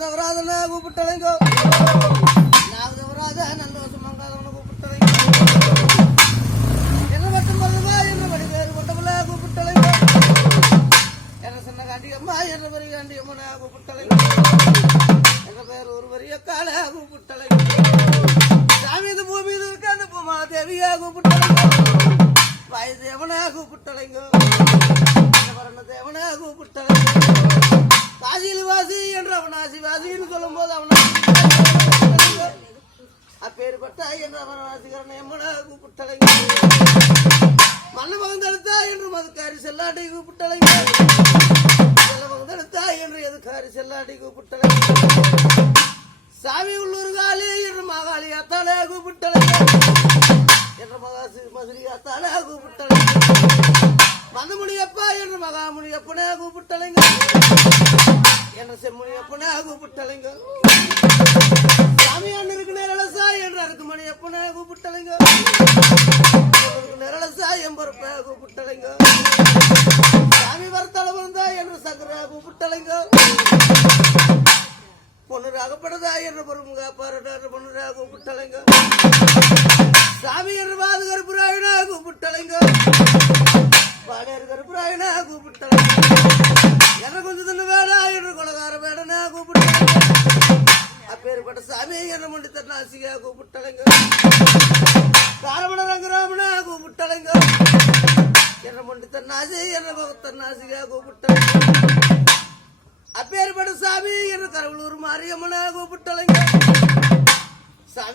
தவறாதன கூப்பிட்டலைங்கோ நாகு தவறாத நல்ல சுமங்காதவன கூப்பிட்டலைங்கோ என்ன மட்டும் பல்லவா என்ன வடி பேரு கொண்டவள கூப்பிட்டலைங்கோ என்ன சொன்ன காண்டியம்மா என்ன பெரிய காண்டியம்மன கூப்பிட்டலைங்கோ என்ன பேர் ஒரு பெரிய கால கூப்பிட்டலைங்கோ சாமி இது பூமி இது இருக்க அந்த பூமா தேவியா கூப்பிட்டலைங்கோ வாயு தேவனா கூப்பிட்டலைங்கோ தேவனா கூப்பிட்டலைங்கோ காசியில் வாசி என்று அவனாசி வாசின்னு சொல்லும் போது அவனா அப்பேற்பட்ட அவன் அவனாசிகரன் எம்மனா கூப்பிட்டலைங்க. மண்ணு மகந்தெடுத்தா என்று மதுக்காரி செல்லாட்டை கூப்பிட்டலைங்க. செல்ல மகந்தெடுத்தா என்று எதுக்காரி செல்லாட்டை கூப்பிட்டலைங்க. சாமி உள்ளூர் காலி என்று மகாளி அத்தாலே கூப்பிட்டலைங்க. என்று மகாசி மதுரை அத்தாலே கூப்பிட்டலை என்ற செம்முனியப்பனே கூப்பிட்டலைங்க சாமியான் இருக்கு நிரலசா என்ற அருக்கு மணியப்பனே கூப்பிட்டலைங்க நிரலசா எம்பரப்ப கூப்பிட்டலைங்க சாமி வரத்தள வந்தா என்று சங்கர கூப்பிட்டலைங்க பொண்ணு ராகப்படுதா என்று பொறுமுக பாரடாரு பொண்ணு ராக கூப்பிட்டலைங்க சாமி என்று பாதுகர் புராயணா கூப்பிட்டலைங்க பாடியார் கருப்புராயனா கூப்பிட்டலைங்க என்ன கொஞ்சம் தின்னு வேடா என்று கொலகார வேடனா அப்பேற்பட்ட சாமி என்ன மண்டி தன்னாசிகா கூப்பிட்டலைங்க. காரமண ரங்கராமனா கூப்பிட்டலைங்க. என்ன மண்டி தன்னாசி என்ன பகத்தன்னாசிகா கூப்பிட்டலைங்க. அப்பேற்பட்ட சாமி என்ன கரவலூர் மாரியம்மனா கூப்பிட்டலைங்க. சாமி